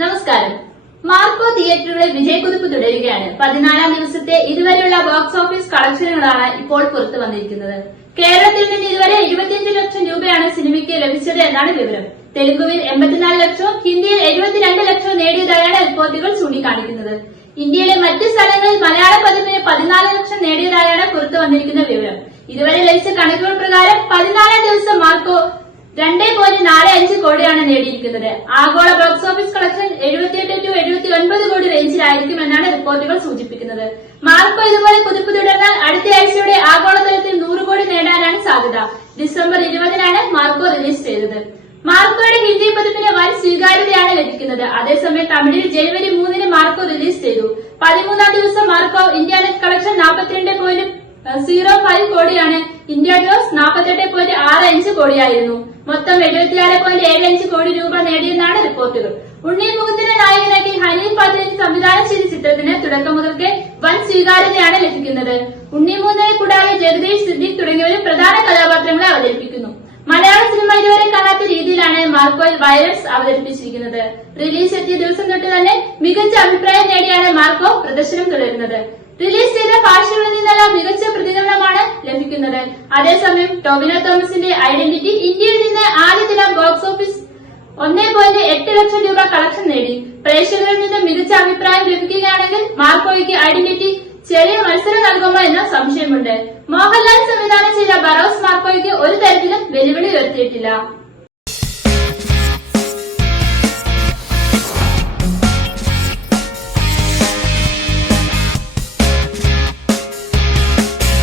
നമസ്കാരം. മാർക്കോ തിയേറ്ററുകളിൽ വിജയക്കുതിപ്പ് തുടരുകയാണ്. പതിനാലാം ദിവസത്തെ ഇതുവരെയുള്ള ബോക്സ് ഓഫീസ് കളക്ഷനുകളാണ് ഇപ്പോൾ പുറത്തു വന്നിരിക്കുന്നത്. കേരളത്തിൽ നിന്ന് ഇതുവരെ ഇരുപത്തിയഞ്ച് ലക്ഷം രൂപയാണ് സിനിമയ്ക്ക് ലഭിച്ചത് എന്നാണ് വിവരം. തെലുങ്കുവിൽ എൺപത്തിനാല് ലക്ഷവും ഹിന്ദിയിൽ എഴുപത്തിരണ്ട് ലക്ഷവും നേടിയതായാണ് റിപ്പോർട്ടുകൾ ചൂണ്ടിക്കാണിക്കുന്നത്. ഇന്ത്യയിലെ മറ്റ് സ്ഥലങ്ങളിൽ മലയാള പതിപ്പിന് പതിനാല് ലക്ഷം നേടിയതായാണ് പുറത്തു വന്നിരിക്കുന്ന വിവരം. ഇതുവരെ ലഭിച്ച കണക്കുകൾ പ്രകാരം പതിനാലാം ദിവസം മാർക്കോ രണ്ടേ പോയിന്റ് നാല് അഞ്ച് കോടിയാണ് നേടിയിരിക്കുന്നത്. ആഗോള ബോക്സ് ഓഫീസ് കളക്ഷൻ എഴുപത്തിയെട്ട് ടു എഴുപത്തി ഒൻപത് കോടി റേഞ്ചിലായിരിക്കും എന്നാണ് റിപ്പോർട്ടുകൾ സൂചിപ്പിക്കുന്നത്. മാർക്കോ ഇതുപോലെ കുതിപ്പ് തുടർന്നാൽ അടുത്ത ആഴ്ചയോടെ ആഗോളതലത്തിൽ നൂറ് കോടി നേടാനാണ് സാധ്യത. ഡിസംബർ ഇരുപതിനാണ് മാർക്കോ റിലീസ് ചെയ്തത്. മാർക്കോയുടെ ഹിന്ദി പതിപ്പിന് വൻ സ്വീകാര്യതയാണ് ലഭിക്കുന്നത്. അതേസമയം തമിഴിൽ ജനുവരി മൂന്നിന് മാർക്കോ റിലീസ് ചെയ്തു. പതിമൂന്നാം ദിവസം മാർക്കോ ഇന്ത്യ നെറ്റ് കളക്ഷൻ നാൽപ്പത്തിരണ്ട് പോയിന്റ് സീറോ ഫൈവ് കോടിയാണ് ഇന്ത്യ ഗ്രോസ് നാൽപ്പത്തെട്ട് പോയിന്റ് ആറ് അഞ്ച് കോടിയായിരുന്നു. മൊത്തം എഴുപത്തിയാറ് പോയിന്റ് ഏഴ് അഞ്ച് കോടി രൂപ നേടിയെന്നാണ് റിപ്പോർട്ടുകൾ. ഉണ്ണി മുകുന്ദനെ നായകനാക്കി ഹനി ഫാത്തിനി സംവിധാനം ചെയ്ത ചിത്രത്തിന് തുടക്കം മുതൽക്കേ വൻ സ്വീകാര്യതയാണ് ലഭിക്കുന്നത്. ഉണ്ണി മുകുന്ദനെ കൂടാതെ ജഗദീഷ് സിദ്ദിഖ് തുടങ്ങിയവരും പ്രധാന കഥാപാത്രങ്ങളെ അവതരിപ്പിക്കുന്നു. മലയാള സിനിമ ഇതുവരെ കാണാത്ത രീതിയിലാണ് മാർക്കോയിൽ വൈറസ് അവതരിപ്പിച്ചിരിക്കുന്നത്. റിലീസ് എത്തിയ ദിവസം തൊട്ട് തന്നെ മികച്ച അഭിപ്രായം നേടിയാണ് മാർക്കോ പ്രദർശനം തുടരുന്നത് റിലീസ് ചെയ്ത പ്രതികരണമാണ് ലഭിക്കുന്നത് അതേസമയം ടോവിനോ തോമസിന്റെ ഐഡന്റിറ്റി ഇന്ത്യയിൽ നിന്ന് ആദ്യ ദിനം ബോക്സ് ഓഫീസ് ഒന്നേ പോയിന്റ് എട്ട് ലക്ഷം രൂപ കളക്ഷൻ നേടി. പ്രേക്ഷകരിൽ നിന്ന് മികച്ച അഭിപ്രായം ലഭിക്കുകയാണെങ്കിൽ മാർക്കോയ്ക്ക് ഐഡന്റിറ്റി ചെറിയ മത്സരം നൽകുമോ എന്ന സംശയമുണ്ട്. മോഹൻലാൽ സംവിധാനം ചെയ്ത ബറോസ് മാർക്കോയ്ക്ക് ഒരു തരത്തിലും വെല്ലുവിളി ഉയർത്തിയിട്ടില്ല.